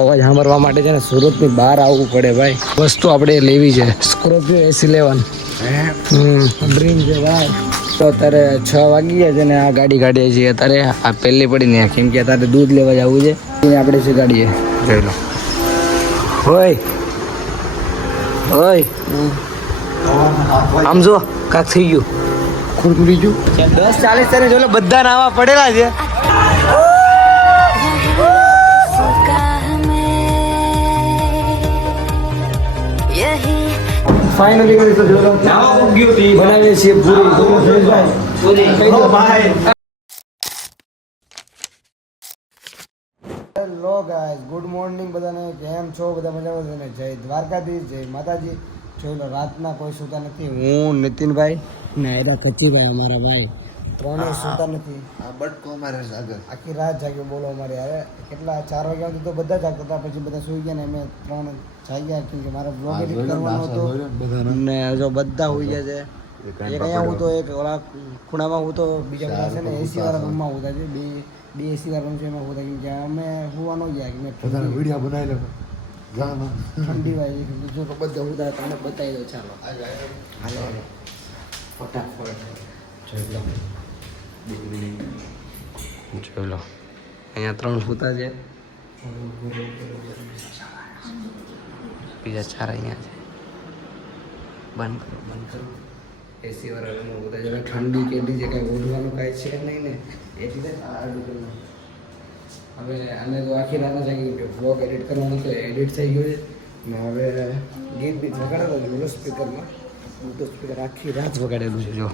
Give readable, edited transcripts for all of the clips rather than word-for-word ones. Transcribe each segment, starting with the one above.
અવાજ સાંભળવા માટે છે ને સુરતની બહાર આવવું પડે ભાઈ. વસ્તુ આપણે લેવી છે. સ્કોર્પિયો S11 ડ્રીમ છે ભાઈ. તો અત્યારે 6 વાગી ગયા છે ને આ ગાડી કાઢીએ છીએ અત્યારે. આ પહેલી પડી ને કેમ કે અત્યારે દૂધ લેવા જવું છે. આપણે છે ગાડીએ જોઈ લો. હોય હોય આમ જો કાક થઈ ગયું ખુરખુરી ગયું. 10:40 તને જો બધા નાવા પડેલા છે. ફાઇનલી કરી તો જોલો બનાવીએ છીએ પૂરી. હેલો ગાઈસ, ગુડ મોર્નિંગ બધાને. કેમ છો? બધા મજામાં છે ને? જય દ્વારકાધીશ, જય માતાજી. જોઈ લો રાતના કોઈ સૂતા નથી. હું નીતિનભાઈ ને એડા કચીભાઈ અમારા ભાઈ ત્રણેય સૂતા નથી. આ બટકો અમારે આખી રાત જાગ્યો બોલો અમારે. હવે કેટલા 4 વાગ્યા સુધી તો બધા જાગતા હતા, પછી બધા સૂઈ ગયા ને અમે 3 જાગ્યા કેમ કે મારે બ્લોગ એડિટ કરવાનો હતો ને જો બધા સૂઈ ગયા છે. એક અહીંયા હું તો એક ઓલા ખૂણામાં હું તો બીજા બધા છે ને એસી વાળા રૂમમાં હોતા છે. બે એસી વાળા રૂમ છે એમાં હોતા કેમ કે અમે હોવાનો ગયા કે મેં વિડીયો બનાવી લો ઠંડી વાય જો તો બધા હોતા તમને બતાવી દો. ચાલો હાલો ફટાફટ જોઈ લો. જોઈ લો અહીંયા 3 હોતા છે, બીજા 4 અહીંયા છે. બંધ કરો એસી વાળા રૂમમાં હોતા છે. ઠંડી કેટલી છે, કાંઈ ઓઢવાનું કાંઈ છે નહીં ને એટલે હવે અમે તો આખી રાત જાગી વ્લોગ એડિટ કરવાનું તો એડિટ થઈ ગયું છે ને હવે ગીત બીત વગાડેલો છે સ્પીકરમાં. હું તો સ્પીકર આખી રાત વગાડેલું છે. જો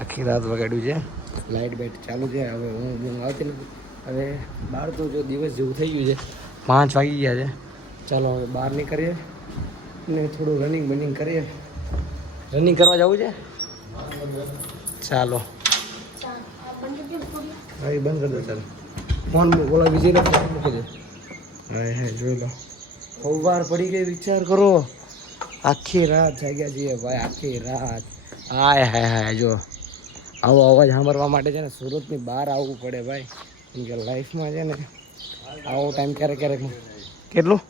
આખી રાત વગાડ્યું છે. લાઇટ બાઇટ ચાલુ છે. હવે હું આવતી નથી. હવે બહાર તો જો દિવસ જેવું થઈ ગયું છે. 5 વાગી ગયા છે. ચાલો હવે બહાર નીકળીએ ને થોડું રનિંગ બનિંગ કરીએ. રનિંગ કરવા જવું છે. ચાલો હા બંધ કરી દો. ચાલો ફોન બોલા બીજી મૂકી દે. હા જોઈ લો સવાર પડી ગઈ. વિચાર કરો આખી રાત જાગ્યા છીએ ભાઈ, આખી રાત. હાય હાય હાય જો આવો અવાજ સાંભળવા માટે છે ને સુરતની બહાર આવવું પડે ભાઈ. કેમ કે લાઈફમાં છે ને આવો ટાઈમ ક્યારેક ક્યારેક. કેટલું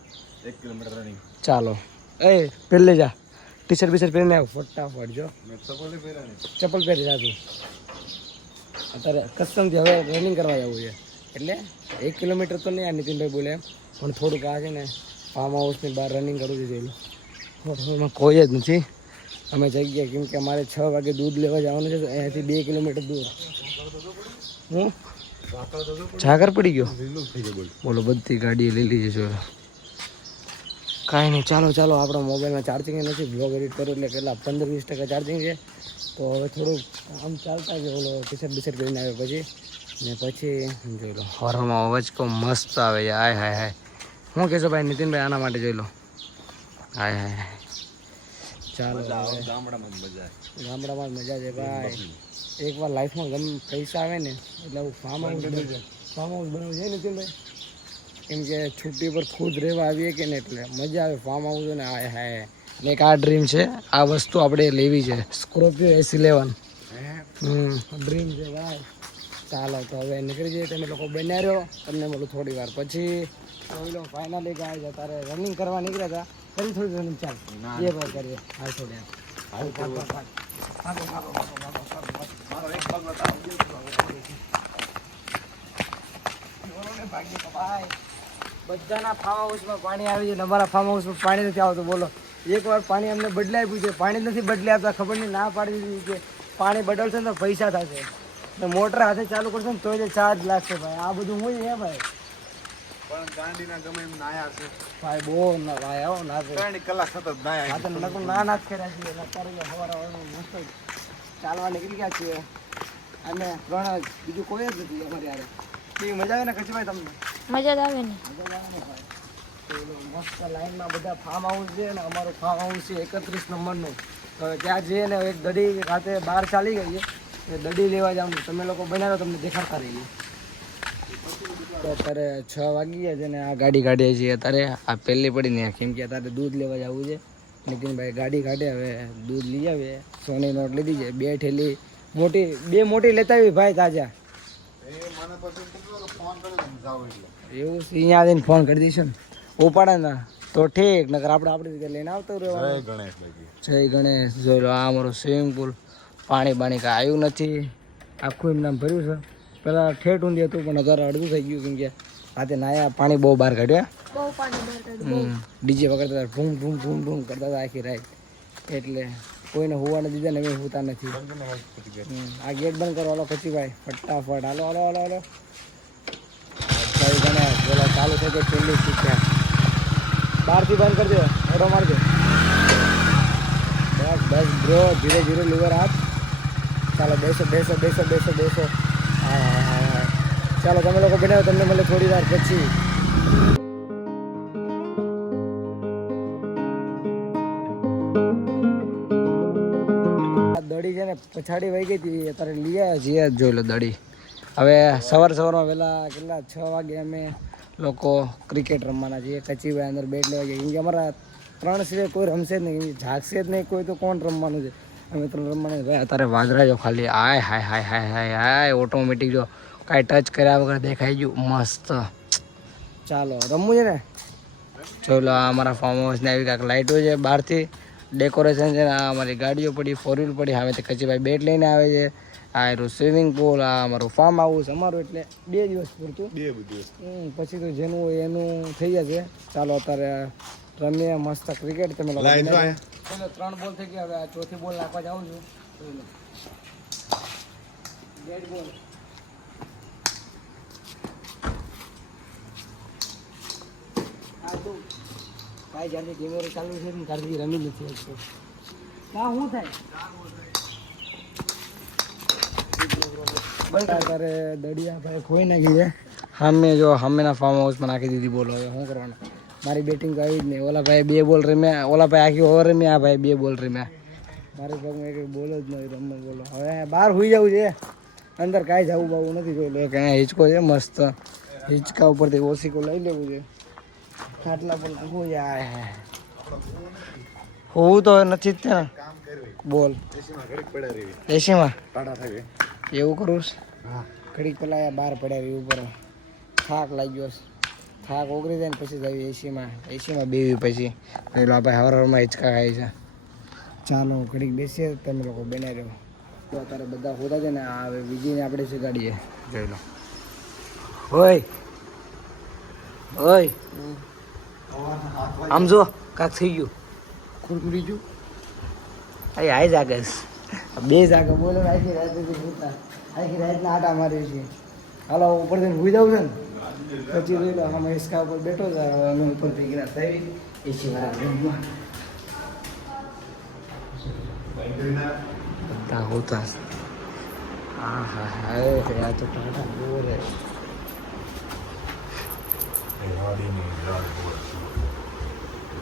1 કિલોમીટર રનિંગ. ચાલો એ પહેલે જા ટી-શર્ટ બીશર્ટ પહેરીને આવ ફટાફટ. જો ચપ્પલ પહેરી જાતું. અત્યારે કસ્ટમથી હવે રનિંગ કરવા જવું છે એટલે 1 કિલોમીટર તો નહીં આ નીતિનભાઈ બોલે એમ, પણ થોડુંક આ છે ને ફાર્મ હાઉસની બહાર રનિંગ કરવું છે. જોઈ લો એમાં કોઈ જ નથી. અમે જગ્યા કેમ કે અમારે 6 વાગે દૂધ લેવા જવાનું છે. તો અહીંયાથી 2 કિલોમીટર દૂર. હું ઝાકર પડી ગયો બોલો. બધી ગાડી લીલી છે. જો કાંઈ નહીં. ચાલો ચાલો આપણા મોબાઈલમાં ચાર્જિંગ નથી. બ્લોગ એડિટ કરું એટલે કેટલા 15-20% ચાર્જિંગ છે. તો હવે થોડુંક આમ ચાલતા જ ઓલો ટી-શર્ટ બીશર્ટ કરીને આવે પછી ને પછી જોઈ લો હોરમાં અવાજ કહો મસ્ત આવે છે. હાય હાય હાય. શું કહેશો ભાઈ નીતિનભાઈ આના માટે? જોઈ લો હાય હાય હાય. ચાલો ગામડામાં જ મજા છે ભાઈ. એકવાર લાઈફમાં ગમે પૈસા આવે ને એટલે હું ફાર્મ હાઉસ બનાવું છે નીતિનભાઈ. કેમ કે છુટ્ટી પર ખુદ રહેવા આવીએ કે ને એટલે મજા આવે ફાર્મ હાઉસ ને. હાય હાય. ને એક આ ડ્રીમ છે. આ વસ્તુ આપણે લેવી છે. સ્કોર્પિયો S11 ડ્રીમ છે ભાઈ. ચાલો તો હવે નીકળી જઈએ. તમે લોકો બન્યા રહ્યો. તમને મળું થોડી વાર પછી. જોઈ લો ફાઇનલી ગાય અત્યારે રનિંગ કરવા નીકળ્યા હતા. ફરી થોડી રનિંગ ચાલ એ ભાઈ કરીએ. હાલ થોડી બધાના ફાર્મ હાઉસમાં પાણી આવી છે. અમારા ફાર્મ હાઉસમાં પાણી નથી આવતું. બોલો એકવાર પાણી અમને બદલાઈ આપ્યું છે. પાણી નથી બદલી આપતા. ખબર નહીં ના પાડી દીધી કે પાણી બદલશે ને તો પૈસા થશે ને મોટર હાથે ચાલુ કરશે ને તો જ ચાર્જ લાગશે ભાઈ. આ બધું હોય હે ભાઈ. પણ ગાંડીના ગમે એમ નાયા છે ભાઈ. બહુ ના ભાઈ આવો ના 3 કલાક સતત નાયા. હા તો નકર ના કર્યા છીએ. અત્યારે સવારે મસ્ત ચાલવા નીકળી ગયા છીએ અને 3 બીજું કોઈ જ નથી અમારે યાર. કેવી મજા આવે ને કચ્છભાઈ? તમને મજા જ આવે ને. મસ્ત લાઈનમાં બધા ફાર્મ હાઉસ છે ને અમારું ફાર્મ હાઉસ છે 31 નંબરનું. તો ત્યાં જઈએ ને એક દડી રાતે બહાર ચાલી ગઈ છે. એ દડી લેવા જવાનું. તમે લોકો બનાવો તમને દેખાડતા રહીએ. તો અત્યારે 6 વાગી ગયા છે ને આ ગાડી કાઢીએ છીએ અત્યારે. આ પહેલી પડી ને કેમ કે અત્યારે દૂધ લેવા જવું છે. નીતિનભાઈ ગાડી કાઢે હવે દૂધ લઈ આવીએ. સોની નોટ લીધી છે 2 થેલી મોટી. 2 મોટી લેતા આવી ભાઈ તાજા. એવું છે, અહીંયા આવીને ફોન કરી દઈશું ને ઉપાડે ને તો ઠીક, નકર આપણે આપણી રીતે લઈને આવતો રહેવાનું. જય ગણેશ. જોઈ લો આ અમારો સ્વિમિંગ પુલ, પાણી બાણી કાંઈ આવ્યું નથી, આખું એમ નામ ભર્યું છે. પહેલાં ઠેઠ ઊંધી હતું પણ અત્યારે અડધું થઈ ગયું, કેમ કે રાતે નાયા પાણી બહુ બહાર કાઢ્યા. ડીજે વગર ભૂમ ભૂમ ભૂમ ભૂમ કરતા હતા આખી રાત, એટલે કોઈને હોવા નથી દીધા ને અમે હોતા નથી. આ ગેટ બંધ કરો, હાલો કચીભાઈ ફટાફટ, હાલો હાલો હાલો હાલો. જય ગણેશ. બોલો ચાલુ થઈ ગઈ પહેલી શીખ્યા, બહારથી બંધ કરી દો, ઓટો મારજો. બસ બસ બ્રો, ધીરે ધીરે લીવર હાથ. ચાલો બેસો બેસો બેસો બેસો બેસો. હા હા હા હા, ચાલો તમે લોકો બનાવો, તમને મળે થોડી વાર પછી. દડી છે ને પછાડી વહી ગઈ હતી, અત્યારે લઈ આવ્યા છીએ. જોઈ લો દડી. હવે સવારમાં વહેલા કેટલા 6 વાગે અમે લોકો ક્રિકેટ રમવાના છીએ. કચીભાઈ અંદર બેટ લેવા જઈએ, કેમ કે અમારા 3 સિવાય કોઈ રમશે જ નહીં, જાગશે જ નહીં કોઈ, તો કોણ રમવાનું છે? અમે 3 રમવાના. ભાઈ અત્યારે વાદળા જો ખાલી, આય હાય હાય હાય હાય હાય, ઓટોમેટિક જો કાંઈ ટચ કર્યા વગર દેખાઈ ગયું, મસ્ત. ચાલો રમવું છે ને. જોઈ લો અમારા ફાર્મ હાઉસને આવી કાંઈક લાઇટો છે, બહારથી ડેકોરેશન છે ને. આ અમારી ગાડીઓ પડી, 4 વ્હીલ પડી, હવે તે કચીભાઈ બેટ લઈને આવે છે. આ એનું સ્વિમિંગ પુલ, આ અમારું ફાર્મ હાઉસ અમારું, એટલે 2 દિવસ પૂરતું. 2 દિવસ પછી તો જેનું હોય એનું થઈ જશે. ચાલો અત્યારે રમીએ મસ્ત ક્રિકેટ. તમે લોકો 3 બોલ થઈ ગયા, હવે આ ચોથી બોલ નાખવા જાઉં છું. બેટ બોલ. આ તો ભાઈ જ્યાંથી કેમેરો ચાલુ છે ને ત્યારથી રમી નથી શકતો. ના શું થાય અત્યારે દડિયા ભાઈ ખોઈ નાખી છે. સામે જો સામેના ફાર્મ હાઉસમાં નાખી દીધી બોલો. હવે શું કરવાનું? મારી બેટિંગ તો આવી જ નહીં. ઓલા ભાઈ 2 બોલ રમ્યા, ઓલા ભાઈ આખી ઓવર રમ્યા, આ ભાઈ 2 બોલ રમ્યા. મારી ભાગમાં એક બોલ જ નહીં રમવા. બોલો હવે બહાર હોઈ જવું છે, અંદર કાંઈ જવું બાવું નથી. જોઈ લો કે અહીંયા હિંચકો છે મસ્ત, હિંચકા ઉપરથી ઓસીકો લઈ લેવું છે. ખાટલા પર નાખવું છે. હોવું તો નથી જ ત્યાં. બોલ એસીમાં એવું કરું ઘડીક પેલા બહાર પડ્યા રહી ઉપર, થાક લાગ્યો, થાક ઓગળી જાય ને પછી જઈએ એસીમાં બેવી. પછી પેલો આપણે હવારમાં હિંચકા ખાય છે. ચાલો ઘડીક બેસીએ, તમે લોકો બનાવી રહ્યો. તો અત્યારે બધા હોતા છે ને, આ હવે બીજીને આપણે શીખાડીએ. જોઈ લો. હોય હોય આમ જો કાંક થઈ ગયું, ખુરખુરી ગયું. આઈ જાગે 2 જાગે બોલો. આખી રાત આખી રાતના આટા મારીએ છીએ. હાલો ઉપરથી ભૂઈ જવું છે ને પછી જોઈ લો. આમાં હિંચકા ઉપર બેઠો છે, અમે ઉપર ભેગીના થઈ એસી વાળા રૂમમાં બધા હોતા. હા હા હા, આ તો ટાટા બોર હે.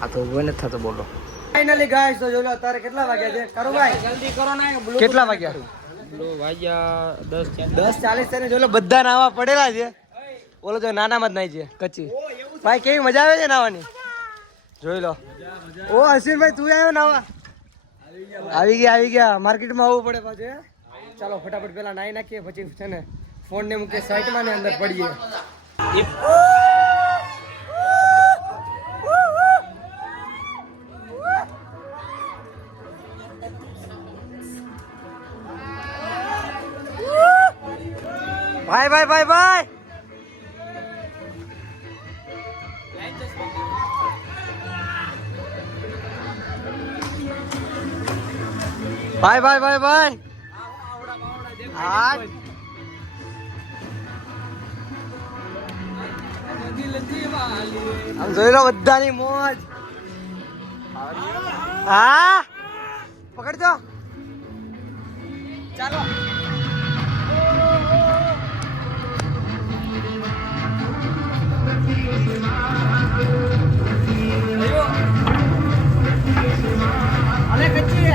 આ તો ઉભો નથી થતો. બોલો ફાઇનલી ગાઈસ, તો જો લો અત્યારે કેટલા વાગ્યા છે? કરો ભાઈ જલ્દી કરો ને. કેટલા વાગ્યા? વાગ્યા 10:40 છે ને. જો લો બધા નાવા પડેલા છે. બોલો જો નાનામાં જ નાઈ છે કચ્ચી. ભાઈ કેવી મજા આવે છે નાવાની? જોઈ લો. ઓ હસીનભાઈ તું આવ્યો નાવા? આવી ગયા. માર્કેટમાં આવવું પડે પાછું. ચાલો ફટાફટ પેલા નાઈ નાખીએ, પછી છે ને ફોન ને મૂકીએ સાઈડમાં ને અંદર પડીએ. ભાઈ ભાઈ ભાઈ ભાઈ ભાઈ ભાઈ ભાઈ ભાઈ આમ જોઈ લો બધાની મોજ. હા પકડજો. ચાલો અરે કચ્ચી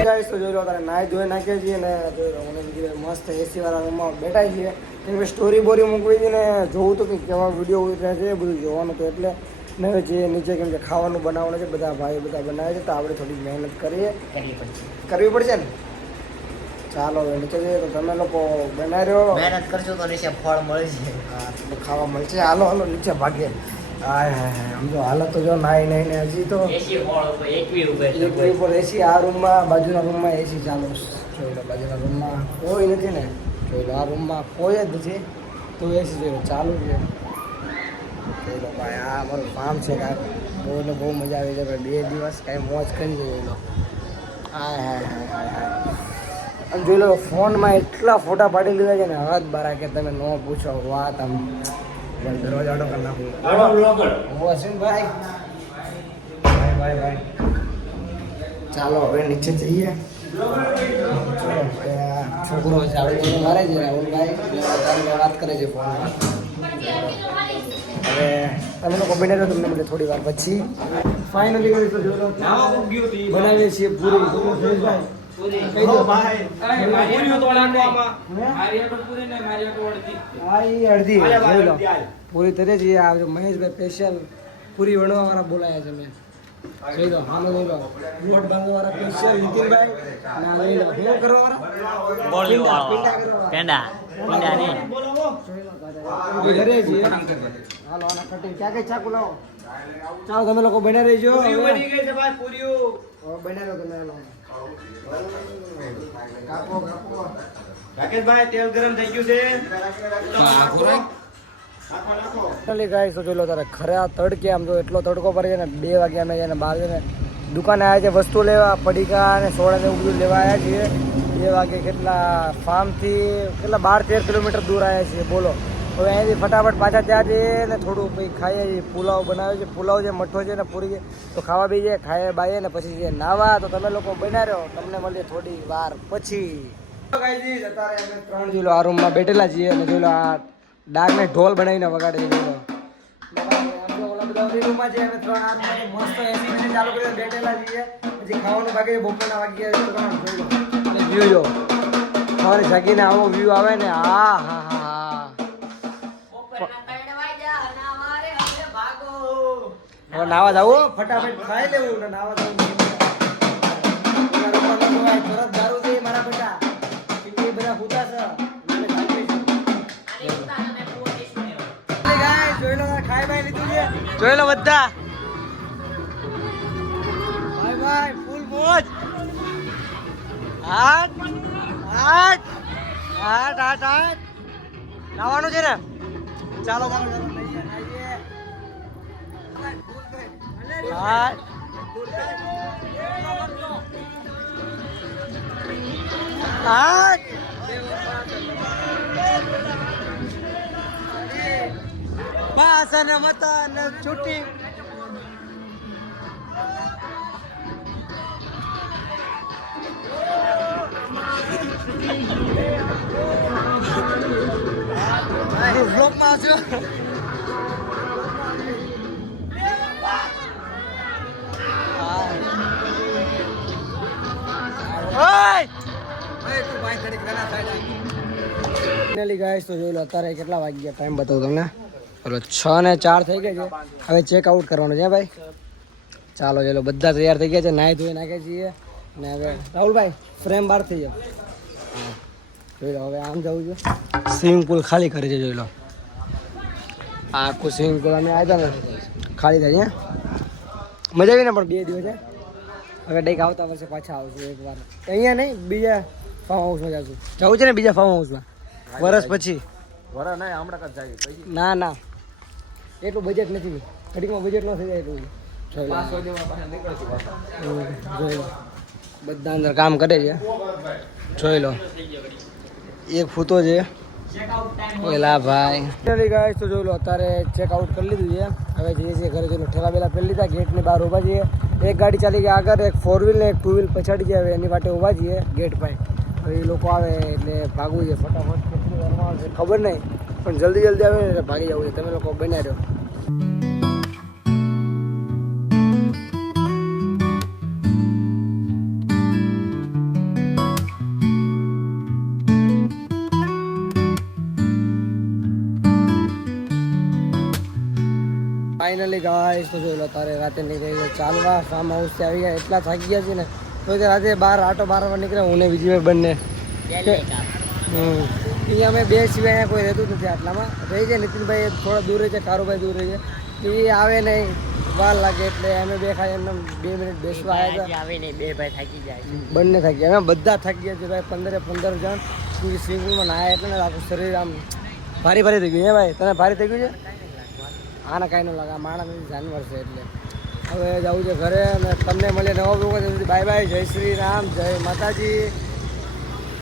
ફાઇનલી ગાઈસ તો જોઈ લો તારે નાઈ ધોઈ નાખીએ છીએ ને જોઈ લો મને બીજી મસ્ત એસી વાળા રૂમમાં બેઠા છીએ કેમ કે સ્ટોરી બોરી મૂકવી હતી ને જોવું તો કે કેવા વિડીયો ઉતર્યા છે બધું જોવાનું તો એટલે ને હવે જે નીચે કેમ કે ખાવાનું બનાવવાનું છે બધા ભાઈ બધા બનાવે છે તો આપણે થોડી મહેનત કરવી પડશે ને ચાલો હવે નીચે જઈએ તો તમે લોકો બનાવ્યો મહેનત કરજો તો નીચે ફળ મળશે. હા ખાવા મળશે હાલો હાલો નીચે ભાગે હાય હાય સમજો હાલત તો જો નાઈ ને હજી તો એકવી ઉપર એસી આ રૂમમાં બાજુના રૂમમાં એસી ચાલુ જોઈ લો બાજુના રૂમમાં કોઈ નથી ને જોઈ લો આ રૂમમાં કોઈ જ નથી તો એસી જોઈ લો ચાલુ છે જોઈ લો ભાઈ આ અમારું કામ છે કાંઈ બહુ એટલે બહુ મજા આવી છે ભાઈ 2 દિવસ કાંઈ મોજ કરી જોઈ લો હાય હાય હાય હાય અને જોઈ લો ફોનમાં એટલા ફોટા પાડી લીધા છે ને હદ બારા કે તમે ન પૂછો વાત આમ દરવાજા આડો કરી નાખું ભાઈ ભાઈ ચાલો હવે નીચે જઈએ છોકરો ચાલુ મારે છે રાહુલભાઈ વાત કરે છે ફોનમાં હવે તમે લોકો બનાવ્યો તમને મને થોડી વાર પછી ફાઇનલી બનાવીએ છીએ પૂરી પૂરી તરે છે આ મહેશભાઈ સ્પેશિયલ પૂરી વણવા વાળા બોલાયા છે મેં જોઈ લો હા લઈ લો લોટ બાંધવા વાળા સ્પેશિયલ નીતિનભાઈ ના લઈ લો શું કરવા પેંડા ને ઘરે છીએ હાલો આના કટિંગ ક્યાં કઈ ચાકુ લાવો ચાલો તમે લોકો બન્યા રહીજો બની ગઈ છે ભાઈ પૂરીઓ બન્યા રહો તમે કાપો રાકેશભાઈ તેલ ગરમ થઈ ગયું છે ગાઈસ તો જોઈ લો તારે ખરા તડકે આમ તો એટલો તડકો પડે છે ને 2 વાગે અમે જઈને બહાર જઈને દુકાને આવ્યા છે વસ્તુ લેવા પડીકા અને સોડા ને એવું બધું લેવા આવ્યા છીએ 2 વાગે કેટલા ફાર્મથી કેટલા 12-13 કિલોમીટર દૂર આવ્યા છીએ બોલો હવે અહીંથી ફટાફટ પાછા ત્યાં જઈએ ને થોડું કંઈ ખાઈએ છીએ પુલાવ બનાવ્યો છે પુલાવ છે મઠ્ઠો છે ને પૂરી છે તો ખાવા બી જાય ખાઈએ બાઈએ ને પછી જે નાવા તો તમે લોકો બનાવ્યો તમને મળીએ થોડી વાર પછી અત્યારે અમે 3 કિલો આ રૂમમાં બેઠેલા છીએ અને જોઈ લો આ ડાકને ઢોલ બનાવીને વગાડે છે રૂમમાં છે અમે 3 આ રૂમમાં મસ્ત એસી ચાલુ કરીને બેઠેલા છીએ પછી ખાવાનું બાકી બપોરના વાગ્યા વ્યૂ જો સવારે જાગીને આવો વ્યૂ આવે ને હા હા હા હવે નાવા જાવ ફટાફટ ખાઈ લેવું ને નાવા જાવ તરત દારૂ દે મારા બેટા કેટલી બધા ભૂતા છે જોઈ લો ખાઈ ભાઈ લીધું છે જોઈ લો બધા ભાઈ ભાઈ ફૂલ મોજ હાટ હાટ હાટ હાટ હાટ નાવાનું છે ને ચાલો ચાલો ચાલો પાસન મતન છૂટી બ્લોકમાં આવજો ગાઈસ તો જોઈ લો અત્યારે કેટલા વાગ્યા ટાઈમ બતાવું તમને ચલો 6:04 થઈ ગયા છે હવે ચેક આઉટ કરવાનું છે ભાઈ ચાલો ચલો બધા તૈયાર થઈ ગયા છે નાઈ ધોઈ નાખ્યા છીએ ને હવે રાહુલભાઈ ફ્રેમ બહાર થઈ જાવ જોઈ લો હવે આમ જવું છે સ્વિમિંગ પુલ ખાલી કરી છે જોઈ લો આખું સ્વિમિંગ પુલ અમે આવ્યા ને ખાલી થાય છે મજા આવી ને પણ 2 દિવસ છે હવે ડેક આવતા વર્ષે પાછા આવશું એક વાર અહીંયા નહીં બીજા ફાર્મ હાઉસમાં જાશું જવું છે ને બીજા ફાર્મ હાઉસમાં વર્ષ પછી ના ના એટલું બજેટ નથી ઘડીમાં બજેટ ન થઈ જાય એટલું જોઈ લો બધા અંદર કામ કરે છે જોઈ લો એક ફૂતો છે ઓલા ભાઈ ગાઈસ તો જોઈ લો અત્યારે ચેકઆઉટ કરી લીધું છે હવે જઈએ છીએ ઘરે જોઈ લો ઠેલા બેલા પહેરી લીધા ગેટની બહાર ઊભા છીએ એક ગાડી ચાલી ગઈ આગળ એક 4 વ્હીલ ને એક 2 વ્હીલ પછાડી જાય હવે એની માટે ઊભા છીએ ગેટ પાસે હવે એ લોકો આવે એટલે ભાગવું છે ફટાફટ કેટલી વારમાં આવશે ખબર નહીં પણ જલ્દી જલ્દી આવે એટલે ભાગી જવું છે તમે લોકો બનાવી રહ્યો ફાઇનલી ગાઈસ તો જોઈ લો તારે રાતે નીકળી ગયા ચાલવા ફાર્મ હાઉસથી આવી ગયા એટલા થાકી ગયા છે ને તો રાતે બહાર આટો મારવા નીકળ્યા હું ને વિજયભાઈ બંને અહીંયા અમે બે સિવાય અહીંયા કોઈ રહેતું જ નથી આટલામાં રહી જાય નીતિનભાઈ થોડા દૂર રહી છે કારુભાઈ દૂર રહી છે એ આવે નહીં વાર લાગે એટલે અમે બે ખાઈ એમને 2 મિનિટ બેસવા આવ્યા હતા આવે નહીં બે ભાઈ થાકી જાય બંને થાકી ગયા અમે બધા થાકી ગયા છે ભાઈ 15 જણ સ્વિમિંગ પુલમાં નાયા એટલે ને આખું શરીર આમ ભારી ભારી થઈ ગયું હે ભાઈ તને ભારી થઈ ગયું છે આને કાંઈ ન લાગે આ માણસ જાનવર છે એટલે હવે જવું છે ઘરે અને તમને મળીએ નવા બ્લોગ બાય બાય જય શ્રી રામ જય માતાજી